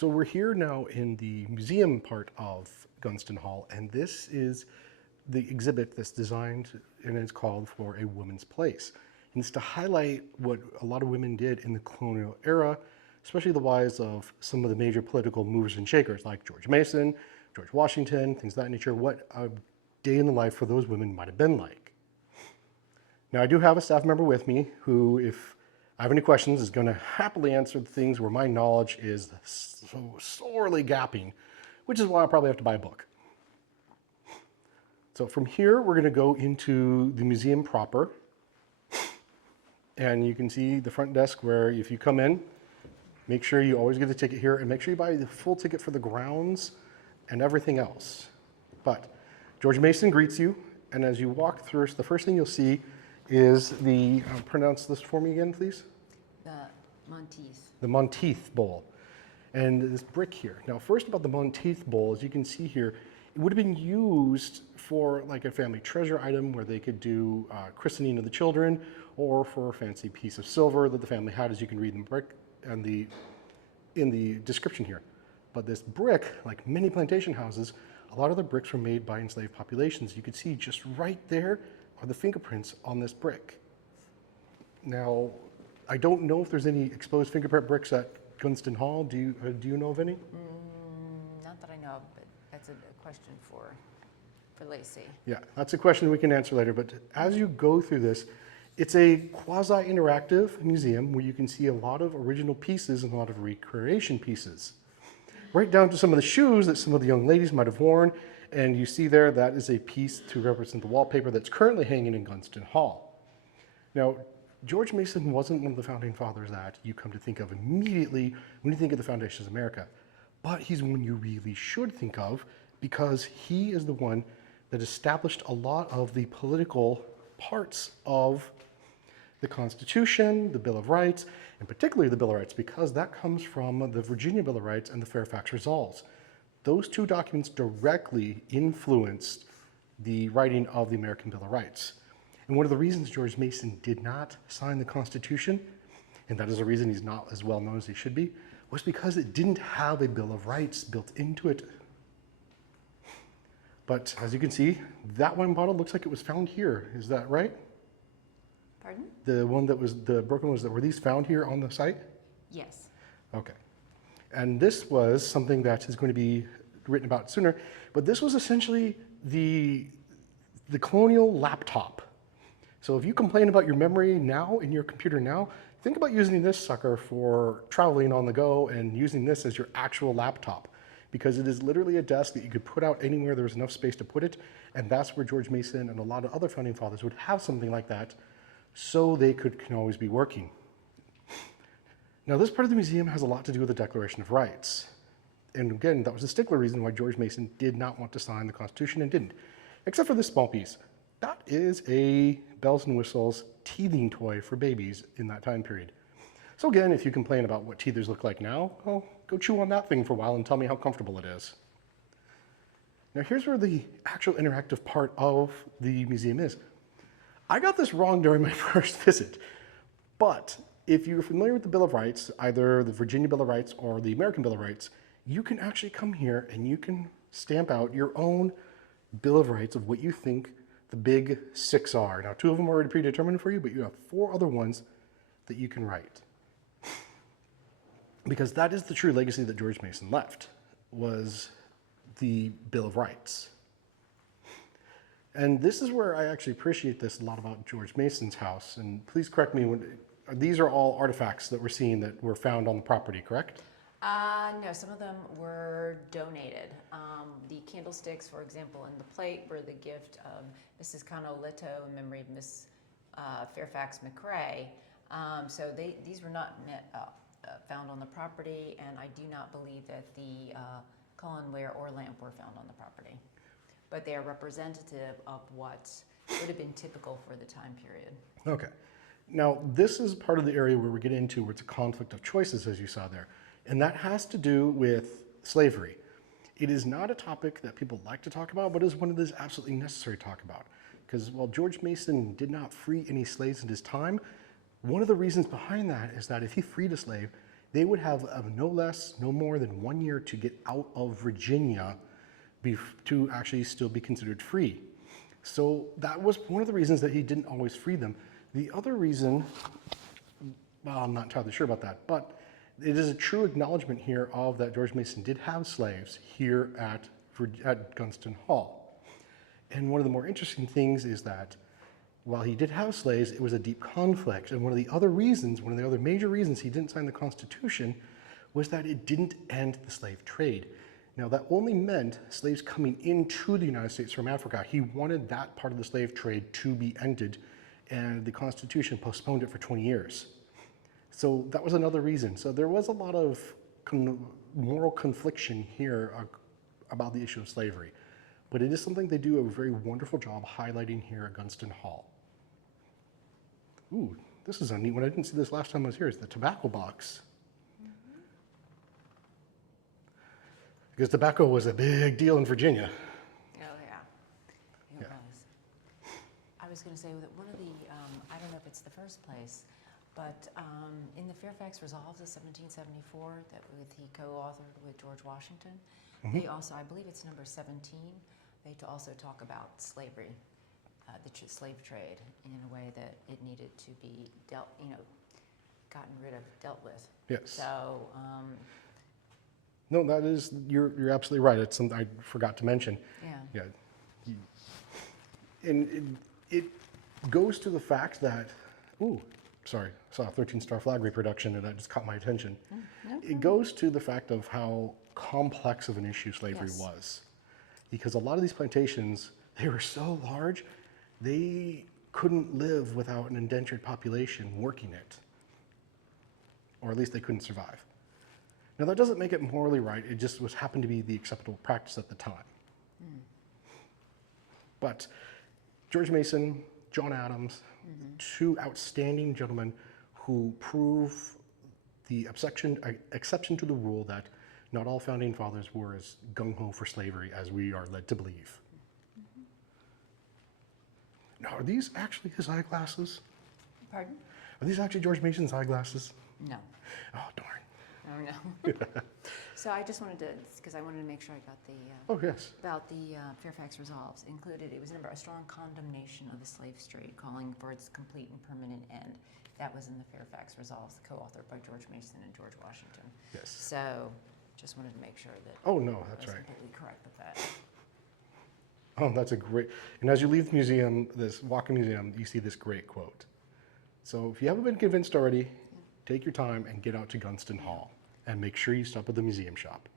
So we're here now in the museum part of Gunston Hall, and this is the exhibit that's designed and it's called For a Woman's Place. And it's to highlight what a lot of women did in the colonial era, especially the rise of some of the major political movers and shakers like George Mason, George Washington, things of that nature, what a day in the life for those women might have been like. Now I do have a staff member with me who, if I have any questions, is going to happily answer the things where my knowledge is so sorely gapping, which is why I'll probably have to buy a book. So from here, we're going to go into the museum proper. And you can see the front desk where if you come in, make sure you always get a ticket here and make sure you buy the full ticket for the grounds and everything else. But George Mason greets you, and as you walk through, the first thing you'll see is the, pronounce this for me again, please? The Monteith. The Monteith Bowl. And this brick here. Now, first about the Monteith Bowl, as you can see here, it would have been used for like a family treasure item where they could do christening of the children, or for a fancy piece of silver that the family had, as you can read in the brick and in the description here. But this brick, like many plantation houses, a lot of the bricks were made by enslaved populations. You can see just right there are the fingerprints on this brick. Now, I don't know if there's any exposed fingerprint bricks at Gunston Hall. Do you know of any? Not that I know of, but that's a question for Lacey. Yeah, that's a question we can answer later. But as you go through this, it's a quasi-interactive museum where you can see a lot of original pieces and a lot of recreation pieces. Right down to some of the shoes that some of the young ladies might have worn. And you see there, that is a piece to represent the wallpaper that's currently hanging in Gunston Hall. Now, George Mason wasn't one of the founding fathers that you come to think of immediately when you think of the foundations of America. But he's one you really should think of because he is the one that established a lot of the political parts of the Constitution, the Bill of Rights, and particularly the Bill of Rights, because that comes from the Virginia Bill of Rights and the Fairfax Resolves. Those two documents directly influenced the writing of the American Bill of Rights. And one of the reasons George Mason did not sign the Constitution, and that is a reason he's not as well known as he should be, was because it didn't have a Bill of Rights built into it. But as you can see, that wine bottle looks like it was found here. Is that right? Pardon? The one that was, the broken ones, were these found here on the site? Yes. Okay. And this was something that is going to be written about sooner, but this was essentially the colonial laptop. So if you complain about your memory now in your computer now, think about using this sucker for traveling on the go and using this as your actual laptop, because it is literally a desk that you could put out anywhere there was enough space to put it, and that's where George Mason and a lot of other founding fathers would have something like that so they can always be working. Now, this part of the museum has a lot to do with the Declaration of Rights. And again, that was a stickler reason why George Mason did not want to sign the Constitution and didn't, except for this small piece. That is a bells and whistles teething toy for babies in that time period. So again, if you complain about what teethers look like now, well, go chew on that thing for a while and tell me how comfortable it is. Now, here's where the actual interactive part of the museum is. I got this wrong during my first visit, but if you're familiar with the Bill of Rights, either the Virginia Bill of Rights or the American Bill of Rights, you can actually come here and you can stamp out your own Bill of Rights of what you think the big 6 are. Now, 2 of them are already predetermined for you, but you have 4 other ones that you can write. Because that is the true legacy that George Mason left, was the Bill of Rights. And this is where I actually appreciate this a lot about George Mason's house. And please correct me, these are all artifacts that we're seeing that were found on the property, correct? No, some of them were donated. The candlesticks, for example, and the plate were the gift of Mrs. Canolito in memory of Miss Fairfax McRae. So these were not found on the property, and I do not believe that the colonware or lamp were found on the property. But they are representative of what would have been typical for the time period. Okay. Now, this is part of the area where we get into where it's a conflict of choices, as you saw there. And that has to do with slavery. It is not a topic that people like to talk about, but is one that is absolutely necessary to talk about. Because while George Mason did not free any slaves in his time, one of the reasons behind that is that if he freed a slave, they would have no less, no more than 1 year to get out of Virginia to actually still be considered free. So that was one of the reasons that he didn't always free them. The other reason, well, I'm not entirely sure about that, but it is a true acknowledgement here of that George Mason did have slaves here at Gunston Hall. And one of the more interesting things is that while he did have slaves, it was a deep conflict. And one of the other major reasons he didn't sign the Constitution was that it didn't end the slave trade. Now, that only meant slaves coming into the United States from Africa. He wanted that part of the slave trade to be ended, and the Constitution postponed it for 20 years. So that was another reason. So there was a lot of moral confliction here about the issue of slavery. But it is something they do a very wonderful job highlighting here at Gunston Hall. Ooh, this is a neat one. I didn't see this last time I was here. It's the tobacco box. Because tobacco was a big deal in Virginia. Oh, yeah. It was. I was going to say that one of the, I don't know if it's the first place, but in the Fairfax Resolves of 1774 that he co-authored with George Washington, they also, I believe it's number 17, they also talk about slavery, the slave trade, in a way that it needed to be dealt with. Yes. So, no, that is, you're absolutely right. It's something I forgot to mention. yeah. And it goes to the fact that, ooh, sorry, I saw a 13-star flag reproduction and that just caught my attention. It goes to the fact of how complex of an issue slavery was. Because a lot of these plantations, they were so large, they couldn't live without an indentured population working it. Or at least they couldn't survive. Now that doesn't make it morally right, it just happened to be the acceptable practice at the time. But George Mason, John Adams, two outstanding gentlemen who prove the exception to the rule that not all founding fathers were as gung-ho for slavery as we are led to believe. Now, are these actually his eyeglasses? Pardon? Are these actually George Mason's eyeglasses? No. Oh, darn. Oh, no. So I just wanted to, because I wanted to make sure I got the, Oh, yes. about the Fairfax Resolves included, it was number a strong condemnation of the slave trade, calling for its complete and permanent end. That was in the Fairfax Resolves, co-authored by George Mason and George Washington. Yes. So just wanted to make sure that Oh, no, that's I was right. completely correct with that. Oh, that's a great, and as you leave the museum, this walk-in museum, you see this great quote. So if you haven't been convinced already, take your time and get out to Gunston Hall and make sure you stop at the museum shop.